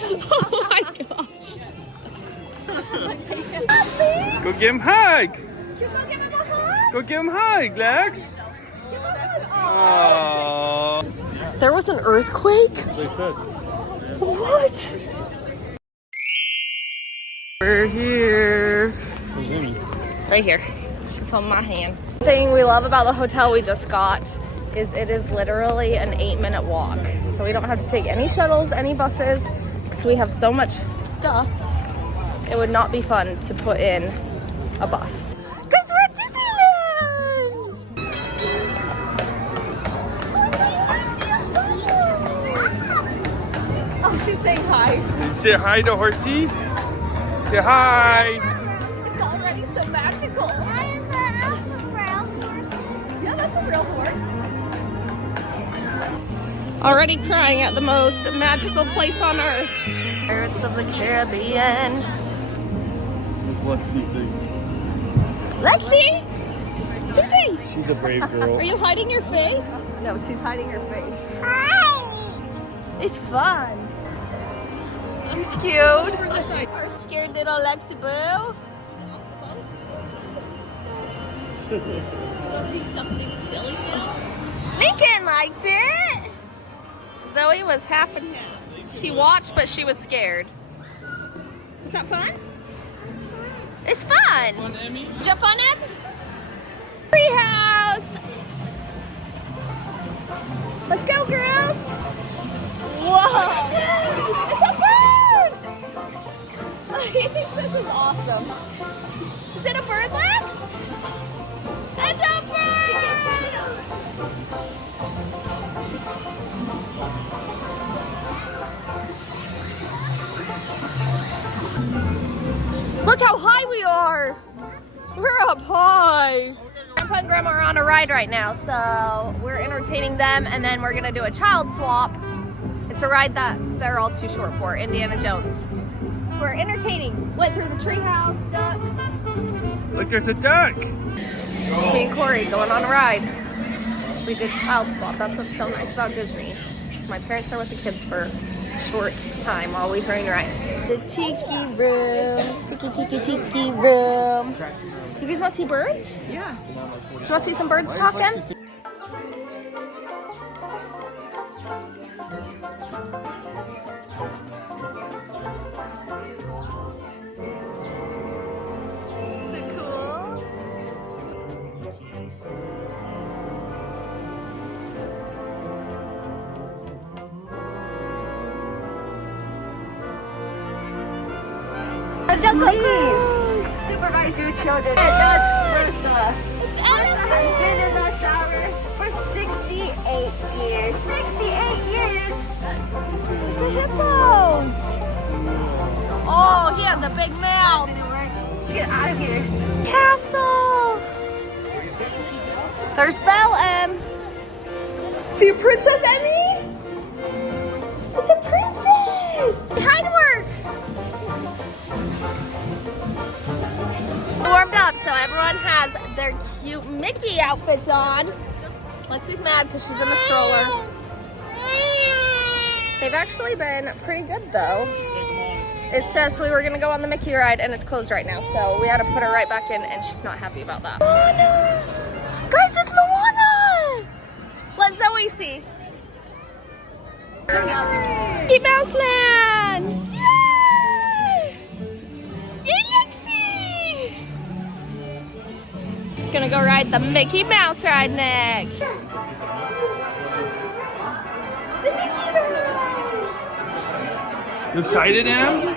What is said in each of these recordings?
Oh my gosh. Go give him a hug. Can you go give him a hug? Go give him a hug, Lex. Give him a hug. Aww. There was an earthquake? That's what they said. What? We're here. Where's Amy? Right here. She's holding my hand. The thing we love about the hotel we just got is it is literally an 8-minute walk. So we don't have to take any shuttles, any buses, because we have so much stuff. It would not be fun to put in a bus. Because we're at Disneyland! Oh, she's saying hi. Did you say hi to Horsey? Say hi. It's already so magical. That is a real horse. Yeah, that's a real horse. Already crying at the most magical place on earth. Pirates of the Caribbean. What's Lexi think? Lexi! Susie! She's a brave girl. Are you hiding your face? No, she's hiding her face. Hi. It's fun. You're scared. Our scared little Lexi boo. Lincoln liked it. Zoe was half and half. She watched, but she was scared. Is that fun? It's fun. Fun, Emmy? Did you have fun, Em? Treehouse. Let's go, girls. Whoa. It's a bird. I think this is awesome. Is it a bird, Lex? It's a bird. Look how high we are. We're up high. Grandpa and Grandma are on a ride right now, so we're entertaining them, and then we're gonna do a child swap. It's a ride that they're all too short for, Indiana Jones. So we're entertaining. Went through the treehouse, ducks. Look, there's a duck. Just me and Corey going on a ride. We did child swap. That's what's so nice about Disney. So my parents are with the kids for a short time while we train ride. The tiki room. Tiki room. You guys want to see birds? Yeah. Do you want to see some birds talking? Is it cool? The Jungle Cruise. Supervise your children. That's Bertha. It's Bertha has been in elephants. the shower for 68 years. 68 years. It's the hippos. Oh, he has a big mouth. Get out of here. Castle. There's Belle M. See a princess, Emmy? It's a princess. Kind work. Warmed up, so everyone has their cute Mickey outfits on. Lexi's mad because she's in the stroller. They've actually been pretty good though. It's just we were gonna go on the Mickey ride and it's closed right now, so we had to put her right back in and she's not happy about that. Moana! Guys, it's Moana! Let Zoe see. Mickey Mouse Land! Yay! Yay, Lexi! Gonna go ride the Mickey Mouse ride next. The Mickey ride! You excited, Em?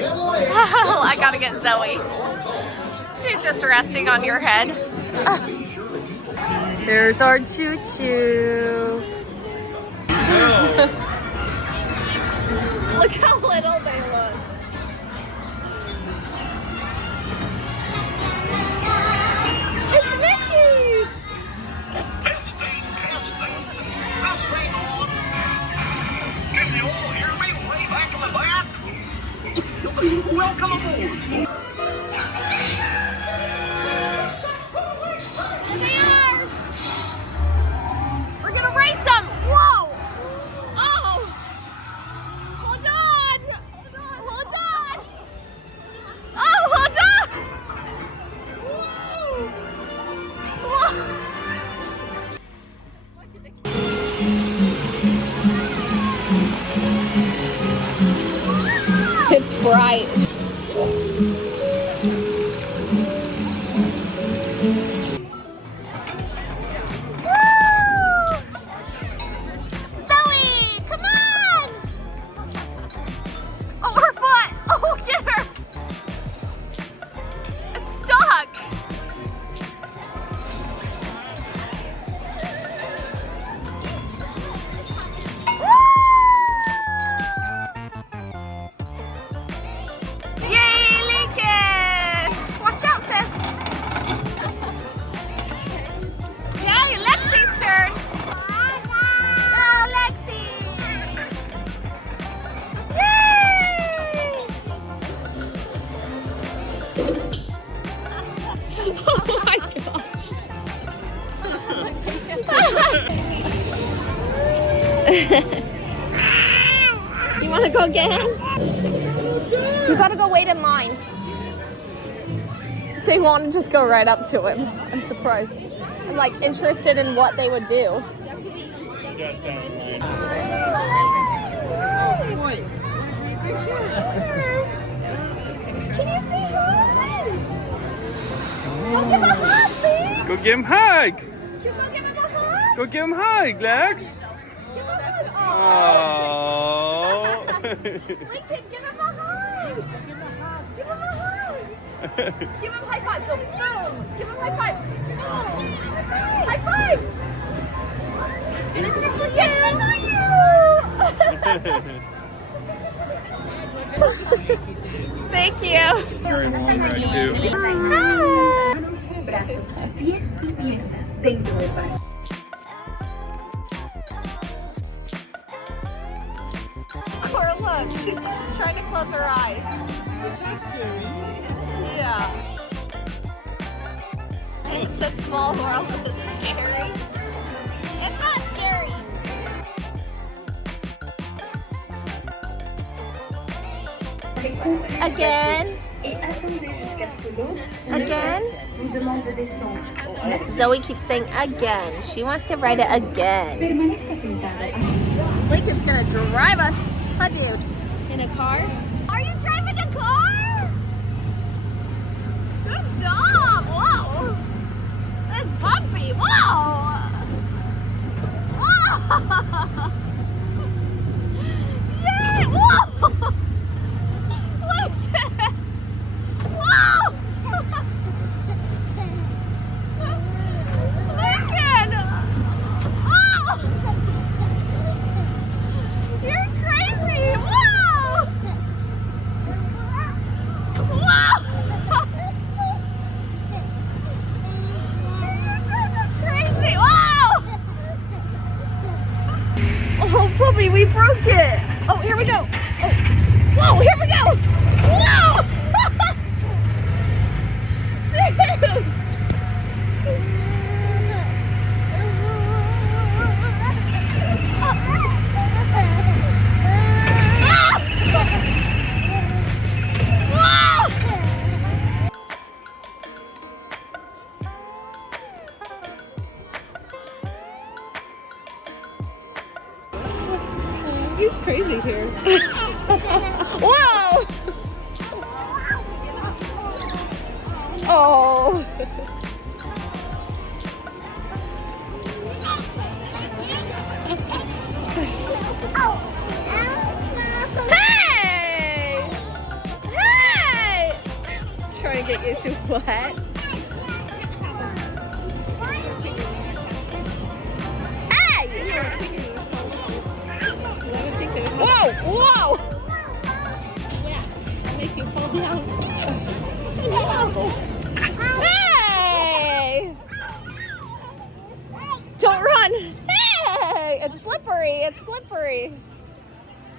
Oh, I gotta get Zoe. She's just resting on your head. Here's our choo-choo. Look how little they look. It's Mickey! Can you all hear me way back in the back? Welcome aboard. There they are! We're gonna race them! Whoa! Oh! bright. Zoe, come on! Oh, her foot! Oh, get her! It's stuck! Yay, Lincoln! Watch out, sis! Yay, Lexi's turn! Go, Lexi! Yay! Oh my gosh! You want to go again? You gotta go wait in line. They want to just go right up to him. I'm surprised. I'm like interested in what they would do. Can you say hi? Go give a hug, babe. Go give him a hug. Can you go give him a hug? Go give him a hug, Lex. Give him a hug. Oh. Lincoln, give him a hug. Give him a hug. Give him a high five. Go, boom. Give him a high five. High five. Get to know you. Thank you. Very long ride too. Brazos, pies y piernas dentro del barco. Cora, look, she's trying to close her eyes. It's so scary. Yeah. It's a small world. It's scary. It's not scary. Again. Again. Zoe keeps saying again. She wants to ride it again. Lincoln's gonna drive us, huh, dude? In a car? Are you driving a car? Good job! Whoa! That's bumpy! Whoa! Whoa! Yay! Whoa! Lincoln! Whoa! Lincoln! Oh! You're crazy! Whoa! Whoa! You're crazy! Whoa! Oh, puppy, we broke it! Oh, here we go! Oh. Whoa, here we go! Whoa! Dude! He's crazy here. Whoa! Oh. Hey! Hey! Trying to get you some wet. Hey! Whoa! Whoa! Yeah, make you fall down. Hey! Don't run! Hey! It's slippery! It's slippery!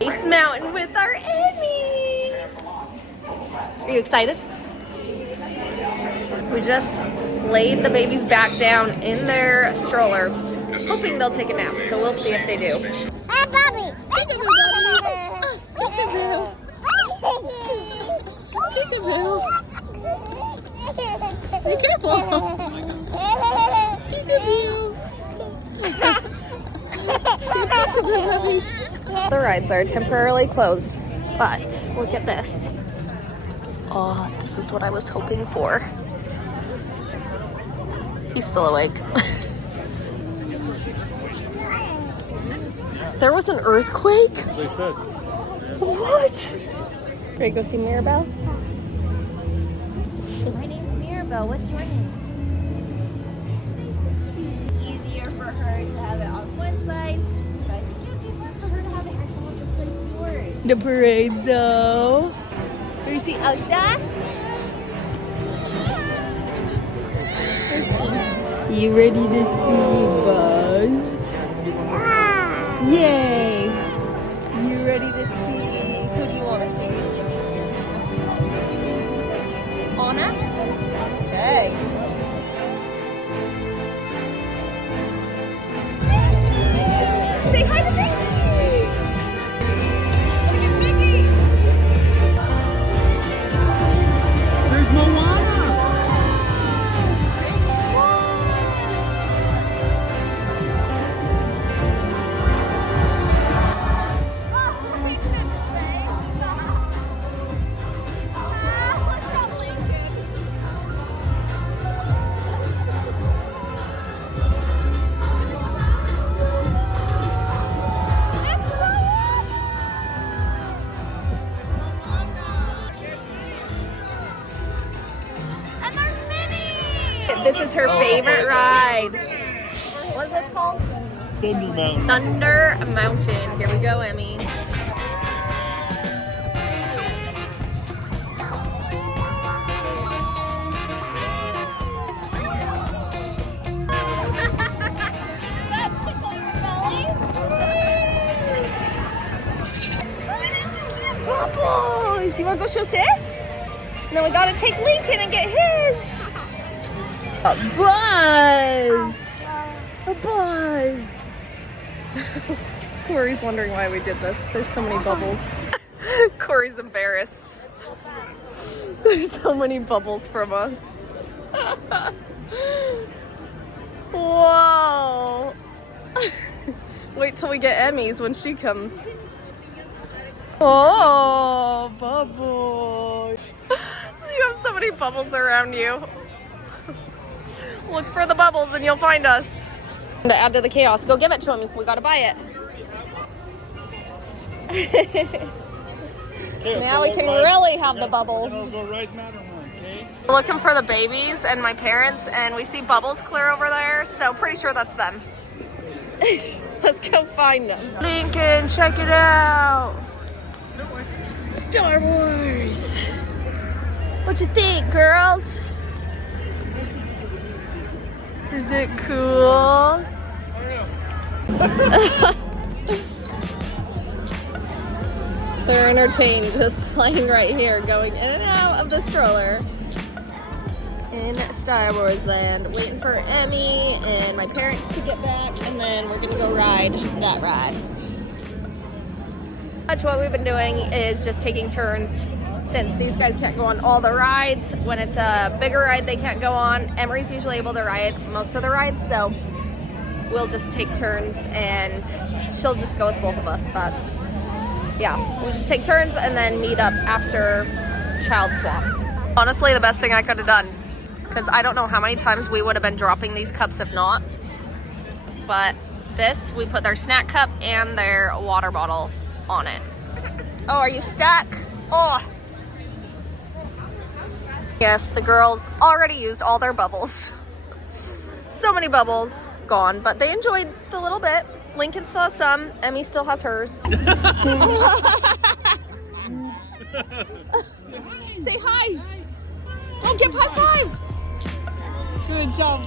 Ice Mountain with our Emmy! Are you excited? We just laid the babies back down in their stroller, hoping they'll take a nap, so we'll see if they do. Hey, Bobby. Peekaboo. Be careful. The rides are temporarily closed But look at this. Oh, this is what I was hoping for. He's still awake. There was an earthquake? That's what they said. What? Ready to go see Mirabelle? My name's Mirabelle. What's your name? Nice to see you. Easier for her to have it on one side, but I think it would be fun for her to have it herself just like yours. The parade zone. Here you see Elsa? You ready to see Buzz? Yay! You ready to see? Who do you want to see? Anna? Hey. Say hi to Mickey! Look at Mickey! There's Moana. This is her favorite ride. What's this called? Thunder Mountain. Thunder Mountain. Here we go, Emmy. Bubbles! You wanna go show sis? And then we gotta take Lincoln and get his. A buzz! A buzz! Corey's wondering why we did this. There's so many bubbles. Corey's embarrassed. There's so many bubbles from us. Whoa! Wait till we get Emmy's when she comes. Oh, bubbles! You have so many bubbles around you. Look for the bubbles and you'll find us. To add to the chaos, go give it to him. We gotta buy it. Now we can really have the bubbles. Looking for the babies and my parents, and we see bubbles clear over there, so pretty sure that's them. Let's go find them. Lincoln, check it out. Star Wars. What you think, girls? Is it cool? They're entertained just playing right here, going in and out of the stroller in Star Wars Land, waiting for Emmy and my parents to get back, and then we're gonna go ride that ride. Much what we've been doing is just taking turns. Since these guys can't go on all the rides, when it's a bigger ride they can't go on, Emery's usually able to ride most of the rides, so we'll just take turns and she'll just go with both of us. But yeah, we'll just take turns and then meet up after child swap. Honestly, the best thing I could have done, because I don't know how many times we would have been dropping these cups if not. But this, we put their snack cup and their water bottle on it. Oh, are you stuck? Oh. Yes, the girls already used all their bubbles. So many bubbles gone, but they enjoyed the little bit. Lincoln still has some. Emmy still has hers. Say hi. Oh, give high five. Good job.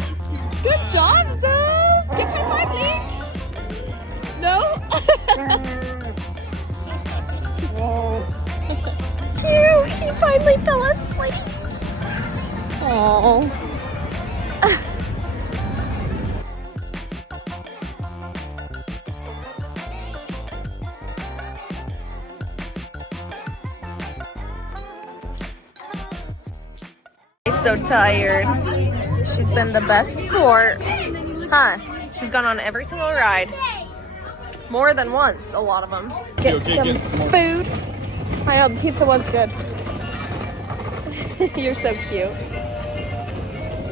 Good job, Zoe. Give high five, Link. No? Phew, he finally fell asleep. Oh. She's so tired. She's been the best sport. Huh? She's gone on every single ride. More than once, a lot of them. Get some food. I know, the pizza was good. You're so cute.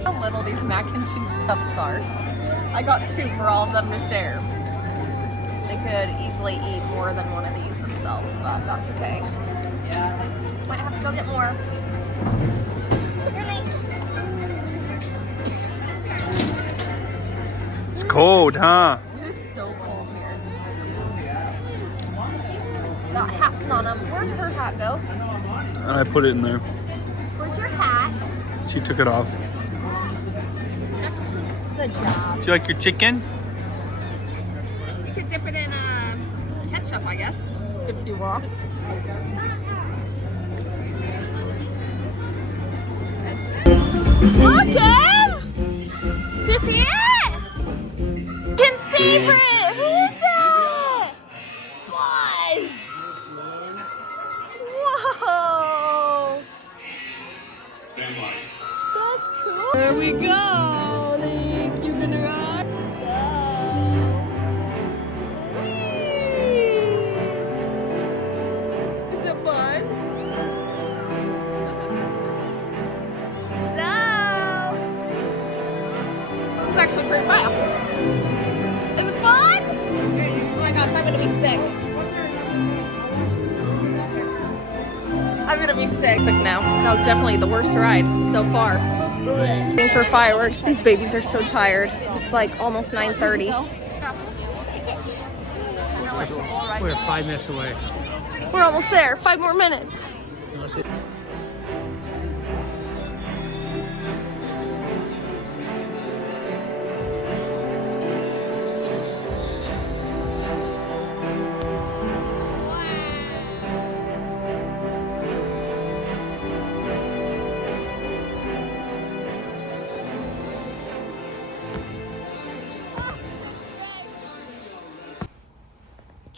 How little these mac and cheese cups are. I got 2 for all of them to share. They could easily eat more than one of these themselves, but that's okay. Might have to go get more. It's cold, huh? It is so cold here. Got hats on them. Where'd her hat go? I put it in there. Where's your hat? She took it off. Good job. Do you like your chicken? You could dip it in ketchup, I guess, if you want. Look, Kim! Do you see it? Kim's favorite! Who is that? Buzz! Whoa! That's cool. There we go. Think you can rock. Is it fun? It's actually pretty fast. Is it fun? Oh my gosh, I'm gonna be sick. I'm gonna be sick now. That was definitely the worst ride so far. Waiting for fireworks. These babies are so tired. It's like almost 9:30. We're 5 minutes away. We're almost there. 5 more minutes.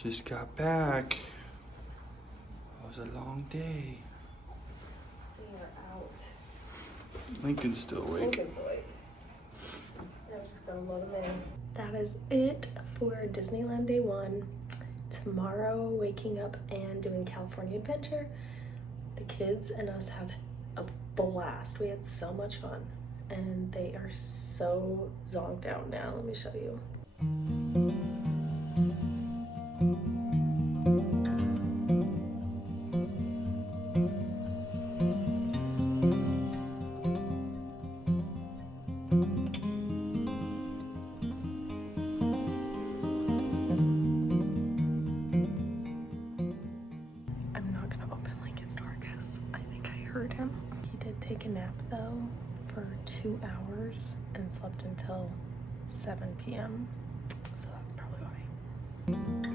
Just got back. It was a long day. We are out. Lincoln's still awake. Lincoln's awake. I'm just gonna load him in. That is it for Disneyland Day 1. Tomorrow, waking up and doing California Adventure. The kids and us had a blast. We had so much fun. And they are so zonked out now. Let me show you. Heard him. He did take a nap though for 2 hours and slept until 7 p.m. So that's probably why.